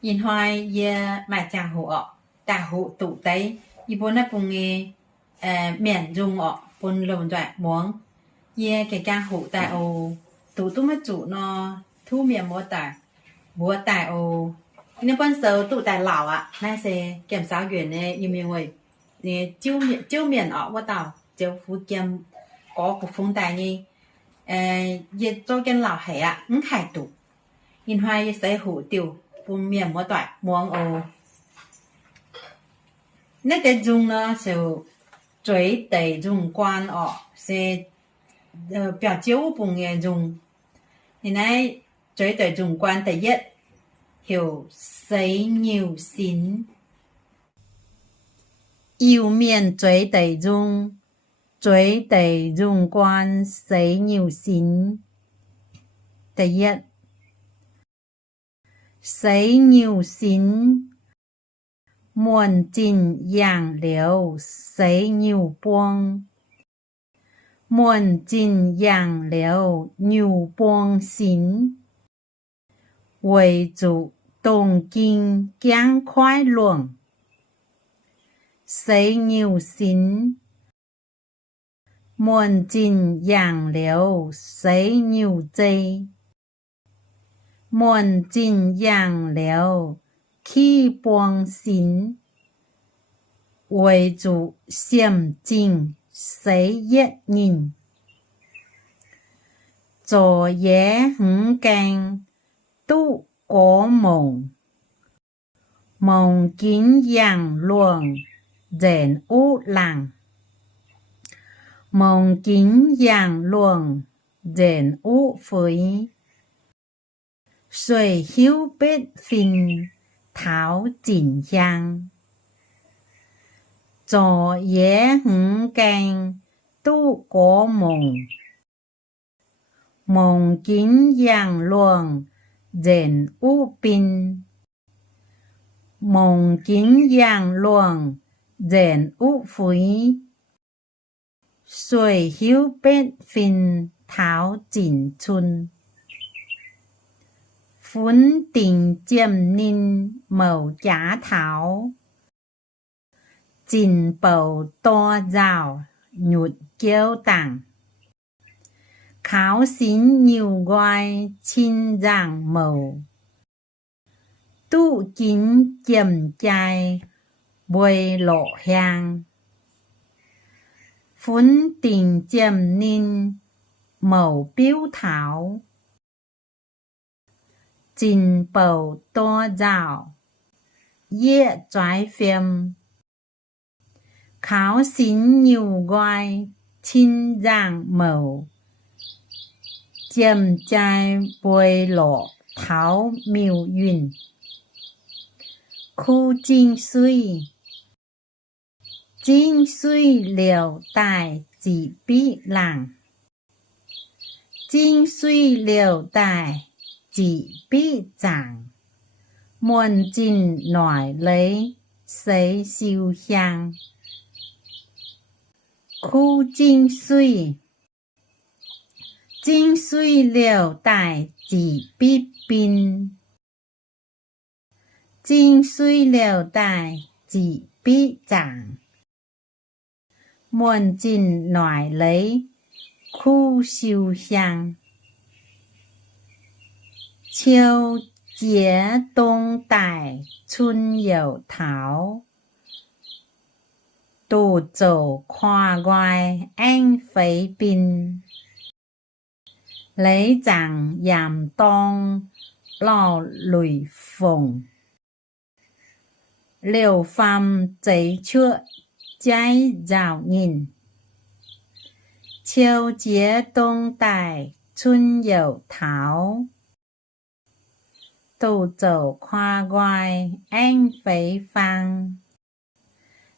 因为也买家伙哦，大户肚底，一般那半个面容哦，半龙在忙，也给家伙带哦，肚肚么煮呢，土面没带，没带哦，那本手肚带老啊，那些检查员呢，因为你酒面哦，我到就福建嗰部分带呢，也做件老系啊，唔系肚。因为洗好掉半面冇带忙哦，那个dùng呢就嘴地dùng quan哦，是表酒半嘅dùng，现在嘴地dùng quan第一叫死牛線，右面嘴地dùng quan死牛線，第一。死牛線，滿盡楊柳死牛幫，滿盡楊柳牛幫線，圍住東京江快樂，死牛線，滿盡楊柳死牛仔。滿盡楊柳起幫線，圍住閃進死一人，昨夜很驚都過夢，夢見楊亂人屋冷，夢見楊亂人屋灰。水曉別分頭前香，昨夜很驚都過夢，夢見楊亂人屋邊，夢見楊亂人屋灰，水曉別分頭前春。phun tình chiêm ninh màu giá thảo, trình bầu to rào nhụt kêu tảng, kháo xín nhiều goai chín ràng màu, tụ kín chiêm chai bùi lộ hang. phun tình chiêm ninh màu biếu thảo, trình bầu to rào dễ trái phim, kháo xín nhiều goai chín ràng màu, chiêm chai bùi lộ tháo miêu yun. Khu chính suy liều tài chỉ bí làng, chính suy liều tài chỉ biết rằng muôn trình nổi lấy xây siêu香. Khu chính suy liều tài chỉ biết bin, chính suy liều tài chỉ biết rằng muôn trình nổi lấy khu siêu香. Chiêu chế đông đại xuân有thảo, tù dầu khoa ngoài anh phế bin, lấy rằng giảm tông lo lùi phồng, liều phàm giấy chữa cháy rào nhìn. Chiêu chế đông đại xuân有thảo, tù dầu khoa ngoài anh phế phang,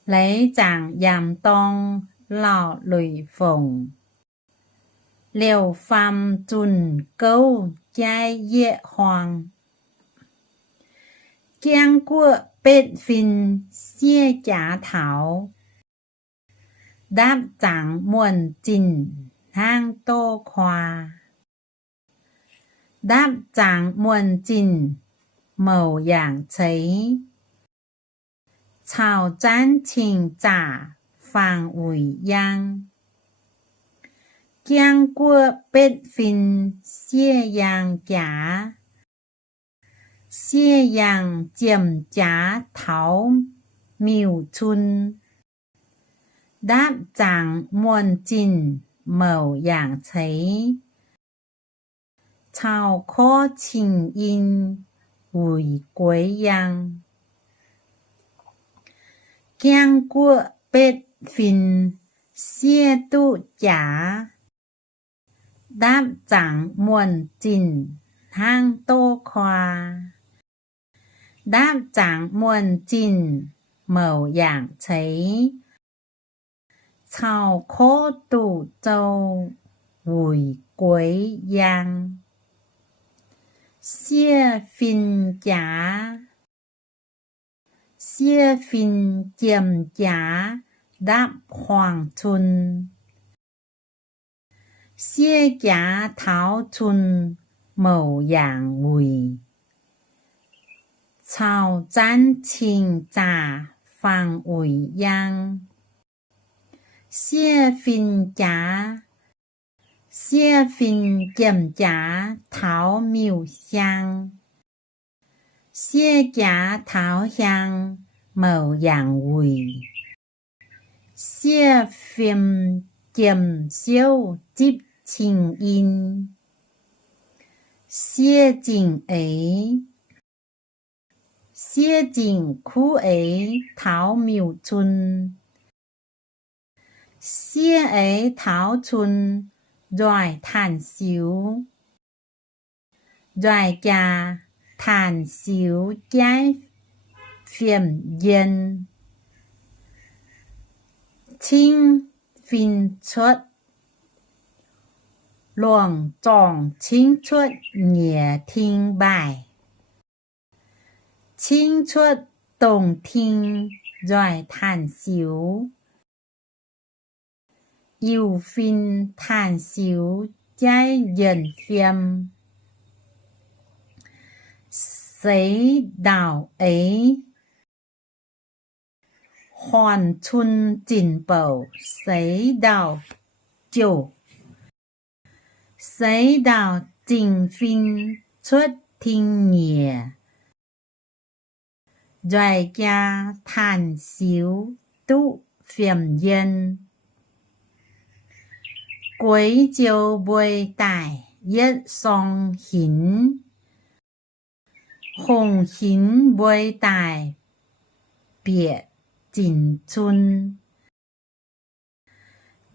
lấy rằng giảm tông lò lùi phồng, liều phàm chùn câu chai dễ hoàng. Kiang của bết phình xie trả thảo, đáp rằng muôn trình hang tô khoa. Đáp rằng muôn trình 某样贼草占清炸范围样姜过เป็ดฟินเสีย样夹เสีย样尖夹头苗春đáp trạng muôn trình màu dạng thấy chào khó trình in hủy quấy yang giang của bết phình xie tu giả đáp trạng muôn trình hang tô khoa đáp trạng muôn trình màu dạng thấy chào khó tụ châu hủy quấy yang xie phình giả xie phình chiếm giả đáp hoàng chuân xie giả tháo chuân màu dạng hủy chào占清giả phạm hủy yang xie phình giả xie phình chiếm giả tháo miêu香xie giả tháo香màu dạng hủy xie phình chiếm siêu tiếp trình in xie trình ấy xie trình khu ấy tháo miêu chuân xie ấy tháo chuân rồi thản xíu rồi cha thản xíu cái phiền yên清phiền xuất luồng trọng清xuất nghĩa thiên bài清xuất đồng thiên rồi thản xíu yêu phiền thản xíu cái dân phiền谁道ấy hoàn chuân trình bảo谁道九谁道trình phiên xuất thiên nghĩa rồi cha thản xíu tu phiền yên quấy chiều bồi tải nhất song hình hồng hình bồi tải biệt trình chuân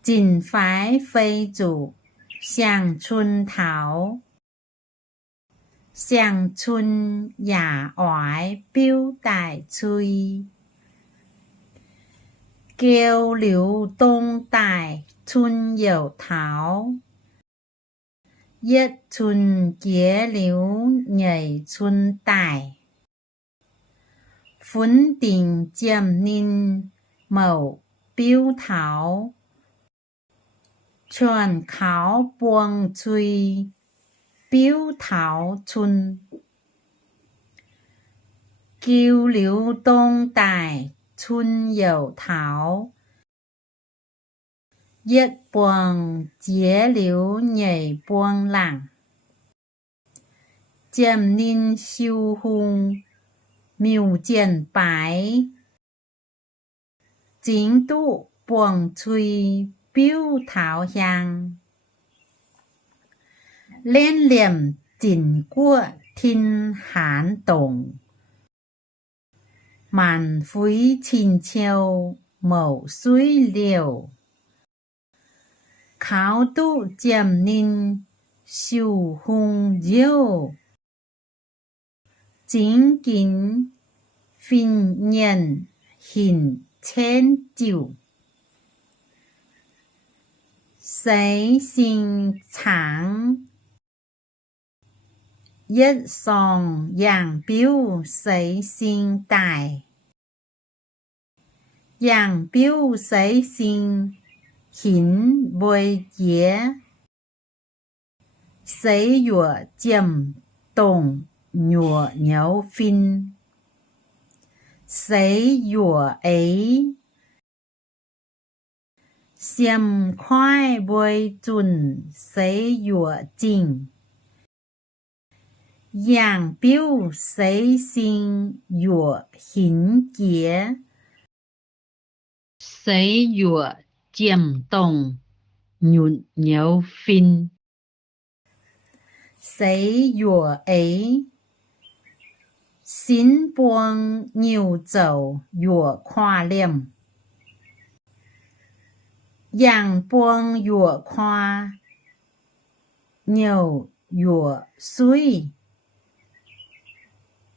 trình phái phi chủ xiang chuân thảo xiang chuân giả oải biểu đại truy kêu liễu đông đại chuân dầu thảo nhất chuân kế liễu nhảy chuân đại phấn tình chiêm ninh mẫu biểu thảo chuẩn khảo buông truy biểu thảo chuân kêu liễu đông đại chuân dầu thảo nhất buông chế liễu nhảy buông lặng chiêm ninh siêu hung miêu diện bái chính tu buông truy biểu thảo yang lên liềm chỉnh của thiên hán tổng màn phúi chín chiêu mẫu suy liều khảo tu chiêm ninh siêu hung diêu chính kính phiên nhân hình trên chiều谁心长一上扬表谁心大扬表谁心hình bồi chế谁若渐动 nhựa nhấu phinh sấy nhựa ấy xiêm khoai bôi chuẩn sấy nhựa chỉnh yang biểu sấy sinh nhựa hình kia sấy nhựa chiếm đồng nhuận nhấu phinh sấy nhựa ấy xin buông nhiều dầu nhựa khoa liêm yang buông nhựa khoa nhiều nhựa suy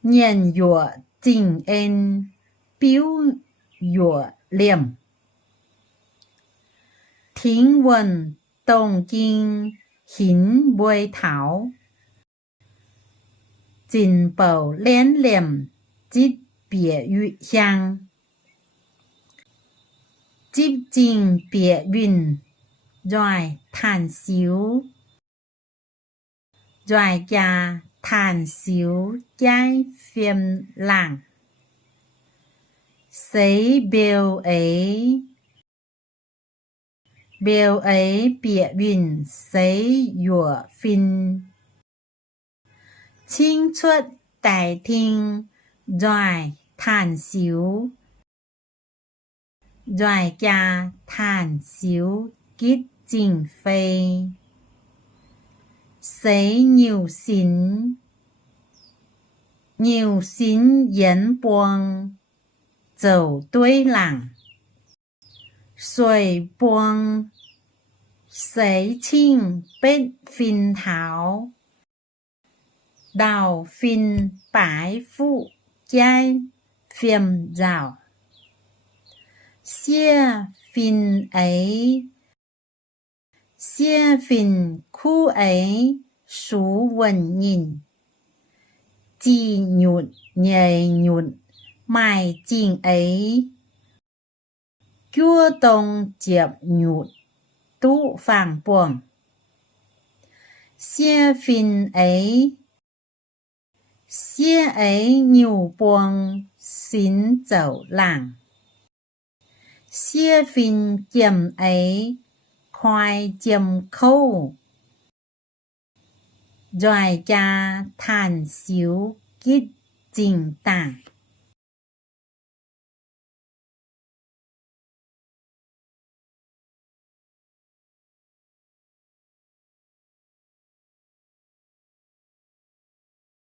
nhận nhựa tình en biểu nhựa liêm thính vận đồng kinh hình bôi thảo trình bảo liên liệm dịch biệt yu香接近别韵 rồi than xíu rồi cha than xíu trái phiêm làng sấy biểu ấy biệt韵sấy nhựa phinh清出大厅 rồi than xíu rồi cha than xíu kít trình phê sấy nhiều xín yến buông dầu đối làng xuôi buông sấy chinh bết phinh thảo đào phinh bái phụ trái phiêm rào xia phinh khu ấy sú vần nhìn chi nhụn nhầy nhụn mai trình ấy chúa tông chiệp nhụn tú phàng buông xia ấy nhiều buông xin dầu làng xia phinh chiếm ấy khoai chiếm khâu rồi cha than xíu kít trình tàng